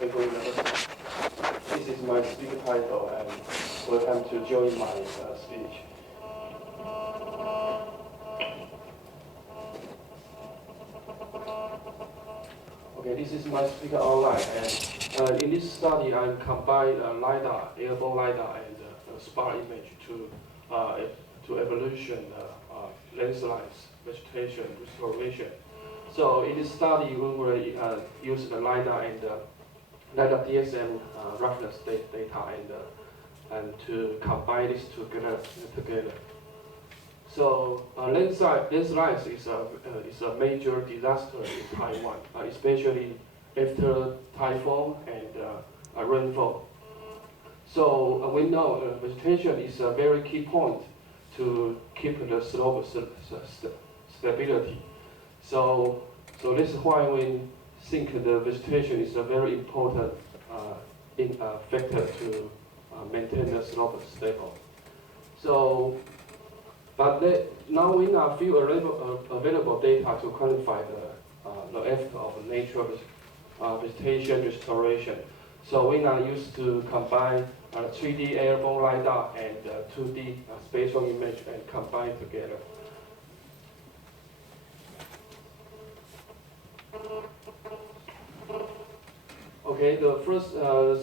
Tokyo University. This is my speaker title, and welcome to join my speech. Okay, this is my speaker outline, and in this study, I combine LiDAR, airborne LiDAR, and SPAR image to evaluation landslides, vegetation, restoration. So in this study, we will use the LiDAR and LiDAR DSM reference data and to combine this together. So landslides is a major disaster in Taiwan, especially after typhoon and rainfall. So we know vegetation is a very key point to keep the slope stability. So this is why we think the vegetation is a very important factor to maintain the slope stable. So, but now we have few available data to quantify the effect of natural vegetation restoration. So we now used to combine 3D airborne LiDAR and 2D spatial image and combine together. Okay, the first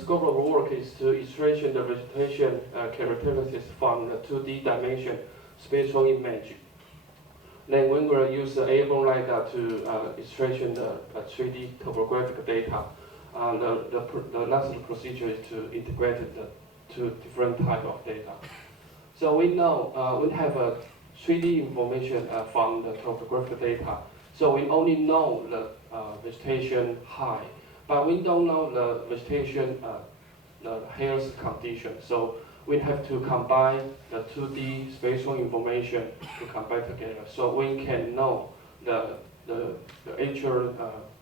scope of work is to illustration the vegetation characteristics from the 2D dimension spatial image. Then we will use the airborne LiDAR to illustration the 3D topographic data. The last procedure is to integrate the two different type of data. So we know we have a 3D information from the topographic data. So we only know the vegetation height, but we don't know the vegetation, the health condition. So we have to combine the 2D spatial information to combine together, so we can know the actual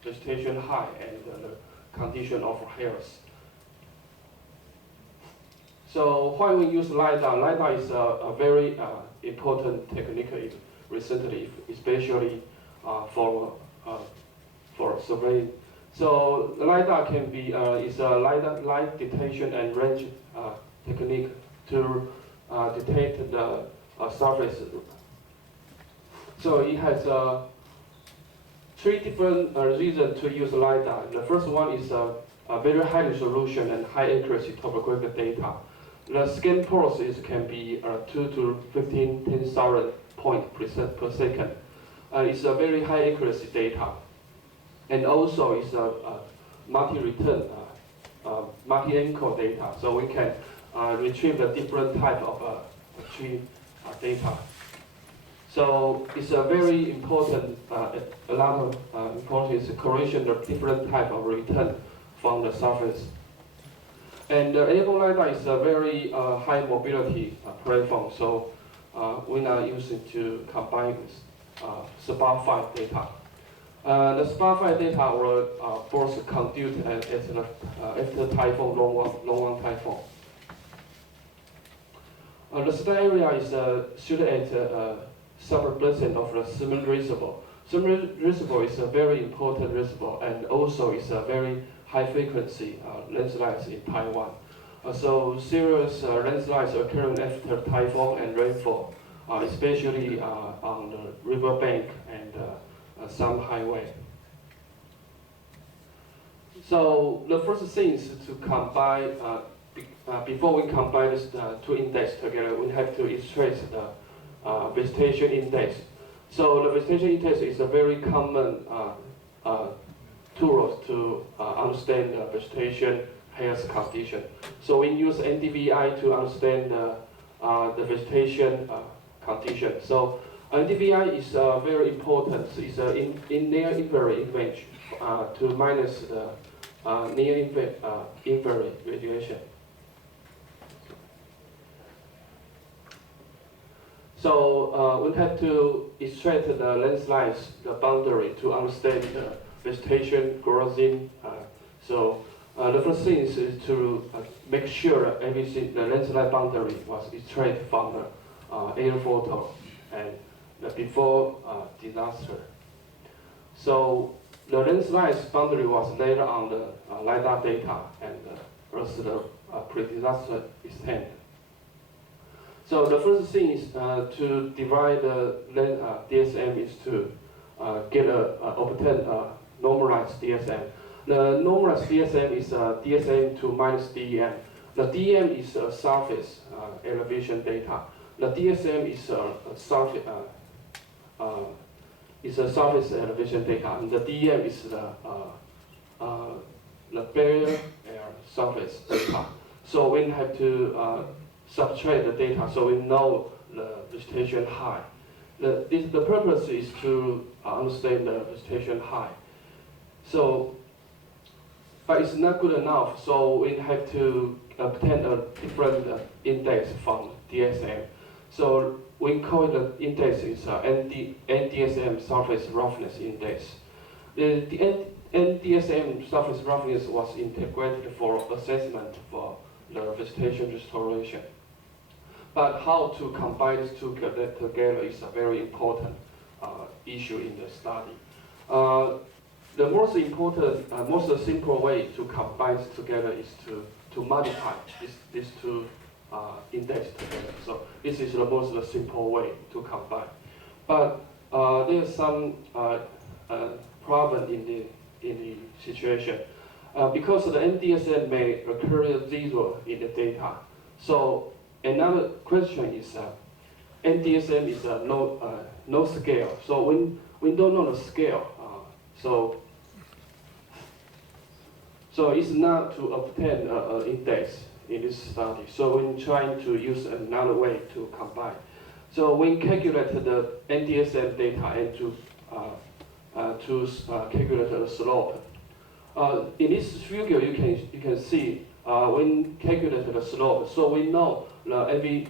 vegetation height and the condition of health. So why we use LiDAR? LiDAR is a very important technique recently, especially for surveying. So the LiDAR can be is a light detection and range technique to detect the surface. So it has three different reasons to use LiDAR. The first one is a very high resolution and high accuracy topographic data. The scan process can be 2 to 10,000 points per second. It's a very high accuracy data. And also it's a multi-return, multi-anchor data. So we can retrieve the different type of tree data. So it's a very important, a lot of importance correlation of different type of return from the surface. And the airborne LiDAR is a very high mobility platform. So we now use it to combine with SPAR5 data. The SPAR5 data were both conducted after typhoon, long typhoon. The study area is situated at several percent of the Simon Reservoir. Simon Reservoir is a very important reservoir, and also is a very high frequency landslides in Taiwan. So serious landslides occurring after typhoon and rainfall, especially on the riverbank and some highway. So the first thing is to combine, before we combine these two index together, we have to illustrate the vegetation index. So the vegetation index is a very common tool to understand the vegetation health condition. So we use NDVI to understand the vegetation condition. So NDVI is very important. It's an near-infrared image to minus the near-infrared radiation. So we have to extract the landslides, the boundary, to understand the vegetation grazing. The first thing is to make sure everything, the landslide boundary was extracted from the air photo and before disaster. So the landslide boundary was laid on the LiDAR data and as the pre-disaster extent. So the first thing is to divide the DSM is to obtain a normalized DSM. The normalized DSM is DSM to minus DEM. The DEM is surface elevation data. The DSM is surface elevation data, and the DEM is the barrier air surface data. So we have to subtract the data so we know the vegetation height. The purpose is to understand the vegetation height. So, but it's not good enough, so we have to obtain a different index from DSM. So we call the index is NDSM surface roughness index. The NDSM surface roughness was integrated for assessment for the vegetation restoration. But how to combine these two together is a very important issue in the study. The most important, most simple way to combine together is to multiply these two index together. So this is the most simple way to combine. But there's some problem in the situation because the NDSM may occur 0 in the data. So another question is NDSM is no scale. So we don't know the scale. So it's not to obtain an index in this study. So we're trying to use another way to combine. So we calculated the NDSM data and to calculate the slope. In this figure, you can see when calculated the slope. So we know every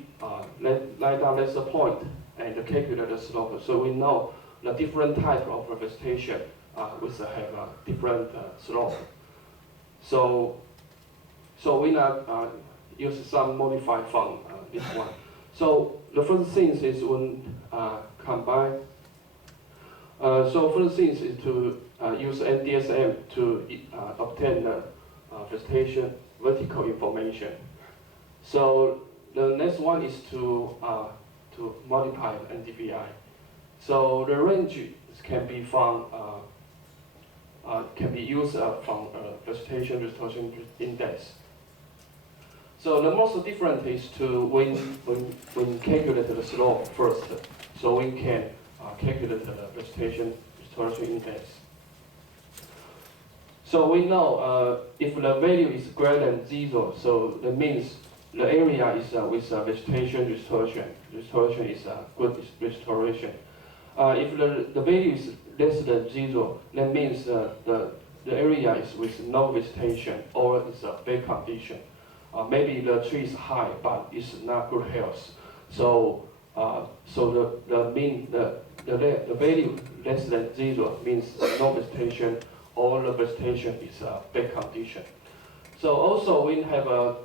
LiDAR laser point and calculate the slope. So we know the different type of vegetation which have a different slope. So we not use some modified from this one. So the first thing is when combine. So first thing is to use NDSM to obtain the vegetation vertical information. So the next one is to multiply NDVI. So the range can be from can be used from vegetation restoration index. So the most different is to when calculate the slope first, so we can calculate the vegetation restoration index. So we know if the value is greater than 0, so that means the area is with vegetation restoration. Restoration is good restoration. If the value is less than 0, that means the area is with no vegetation or it's a bad condition. Maybe the tree is high, but it's not good health. So the value less than 0 means no vegetation, or the vegetation is a bad condition. So also we have a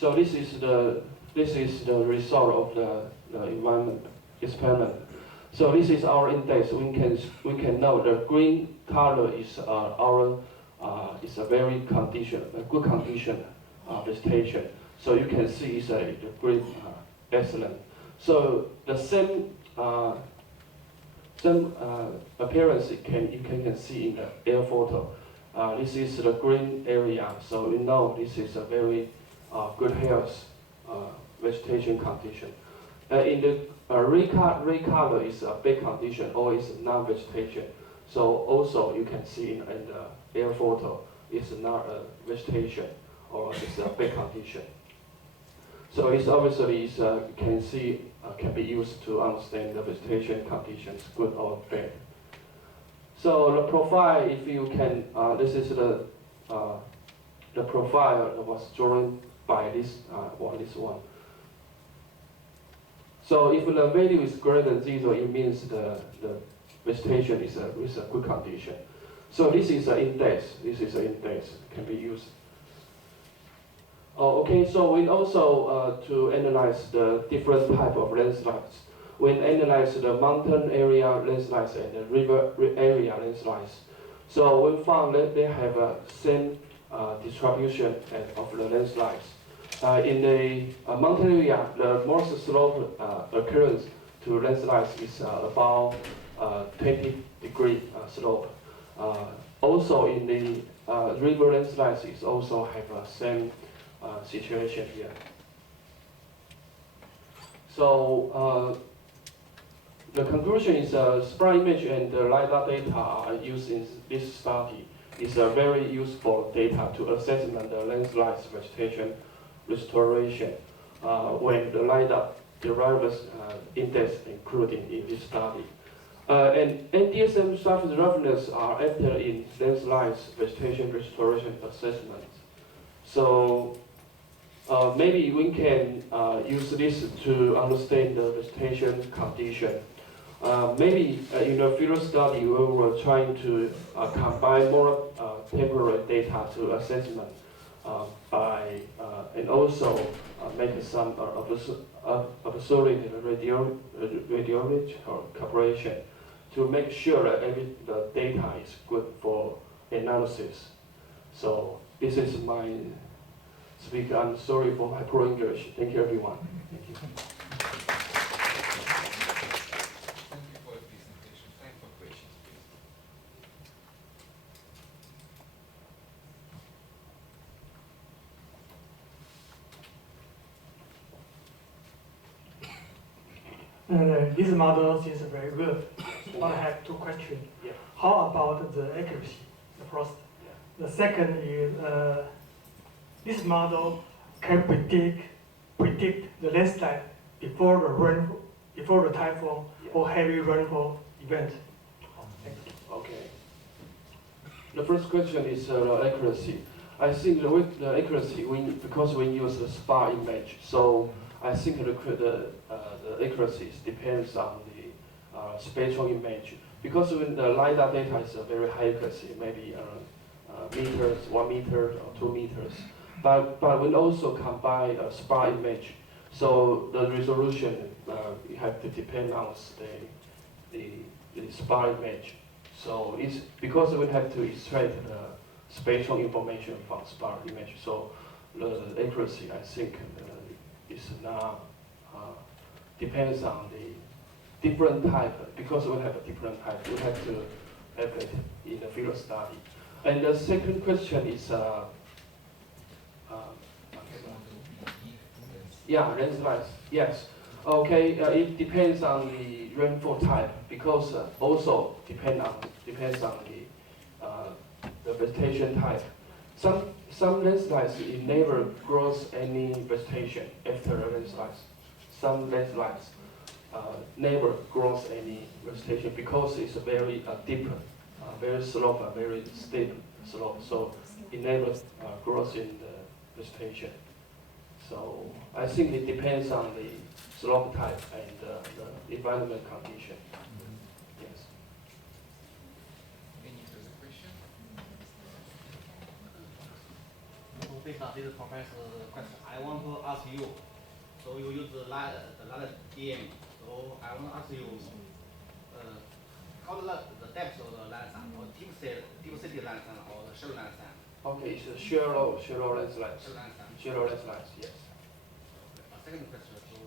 so this is the result of the environment experiment. So this is our index. We can know the green color is our is a very good condition vegetation. So you can see it's the green excellent. So the same appearance you can see in the air photo. This is the green area, so you know this is a very good health vegetation condition. In the red color is a bad condition or is non-vegetation. So also you can see in the air photo it's not a vegetation or it's a bad condition. So it's obviously you can see can be used to understand the vegetation conditions, good or bad. So the profile, if you can, this is the profile that was drawn by this one. So if the value is greater than 0, it means the vegetation is a good condition. So this is an index. This is an index can be used. Okay, so we also to analyze the different type of landslides. when analyze the mountain area landslides and the river area landslides. So we found that they have a same distribution of the landslides. In the mountain area, the most slope occurrence to landslides is about 20-degree slope. Also in the river landslides, it also have a same situation here. So the conclusion is spar image and the LiDAR data are used in this study. It's a very useful data to assessment the landslides vegetation restoration when the LiDAR derived index included in this study. And NDSM surface roughness are entered in landslides vegetation restoration assessment. So maybe we can use this to understand the vegetation condition. Maybe in the field study, we were trying to combine more temporary data to assessment and also make some observed radiological calculation to make sure that the data is good for analysis. So this is my speak. I'm sorry for my poor English. Thank you, everyone. Thank you. Thank you for the presentation. Time for questions, please. This model is very good, but I have two questions. Yeah. How about the accuracy, the first? Yeah. The second is, this model can predict the landslide before the typhoon or heavy rainfall event. Thank you. Okay. The first question is accuracy. I think the accuracy, because we use the spar image, so I think the accuracy depends on the spatial image. Because when the LiDAR data is a very high accuracy, maybe meters, 1 meter or 2 meters. But we also combine a spar image, so the resolution you have to depend on the spar image. So it's because we have to extract the spatial information from spar image. So the accuracy, I think, is not depends on the different type. Because we have a different type, we have to have it in the field study. And the second question is. Yeah, landslides. Yes. Okay. It depends on the rainfall type because also depends on the vegetation type. Some landslides it never grows any vegetation after the landslides. Some landslides never grows any vegetation because it's a very deep, very slope, very steep slope. So it never grows in the vegetation. So I think it depends on the slope type and the environment condition. Yes. Any further question? So based on this professor's question, I want to ask you. So you use the LiDAR DM. So I want to ask you, how the depth of the landscape, or deep city landscape, or the shallow landscape? Okay, it's a shallow landslides. Shallow landslides, yes. A second question. So,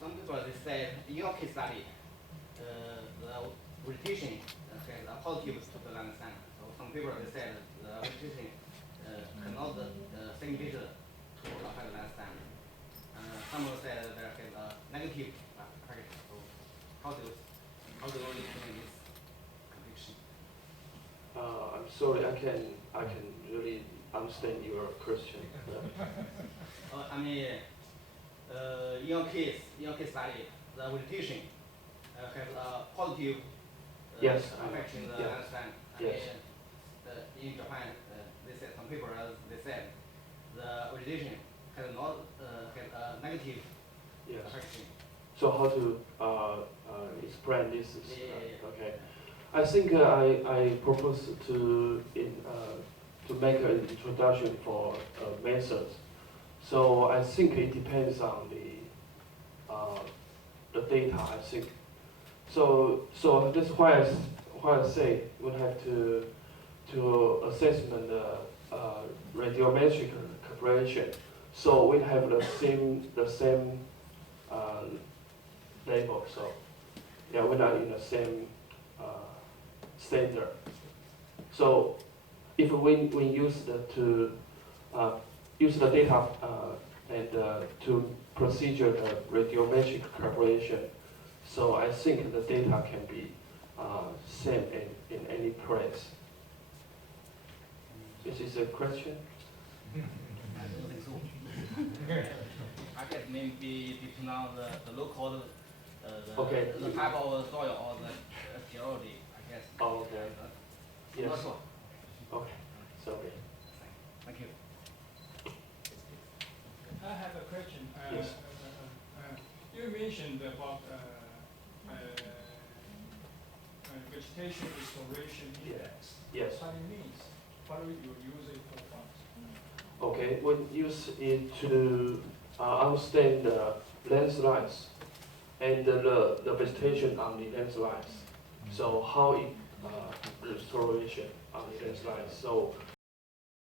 some people they say in your case study, the vegetation has a positive to the landscape. So some people they said the vegetation cannot significant to affect the landscape. Some said there is a negative effect. So how do you explain this conviction? I'm sorry, I can really understand your question. I mean, in your case study, the vegetation has a positive Yes, effect in the yeah. landscape. Yes. In Japan, they said some people they said the vegetation has not has a negative Yes. effect. So how to explain this? Yeah. Okay. I think I propose to make an introduction for methods. So I think it depends on the data, I think. So that's why I say we have to assessment the radiometric calculation. So we have the same level. So yeah, we're not in the same standard. So if we use use the data and to procedure the radiometric calculation, so I think the data can be same in any place. This is a question? I don't think so. I guess maybe depending on the local, Okay. the type of soil or the geology, I guess. Oh, okay. I'm not Yes. sure. Okay. Sorry. Thank you. I have a question. Yes. You mentioned about vegetation restoration index. Yes. What it means? What do you use it for? Okay. We use it to understand the landslides and the vegetation on the landslides. So how it restoration on the landslides. So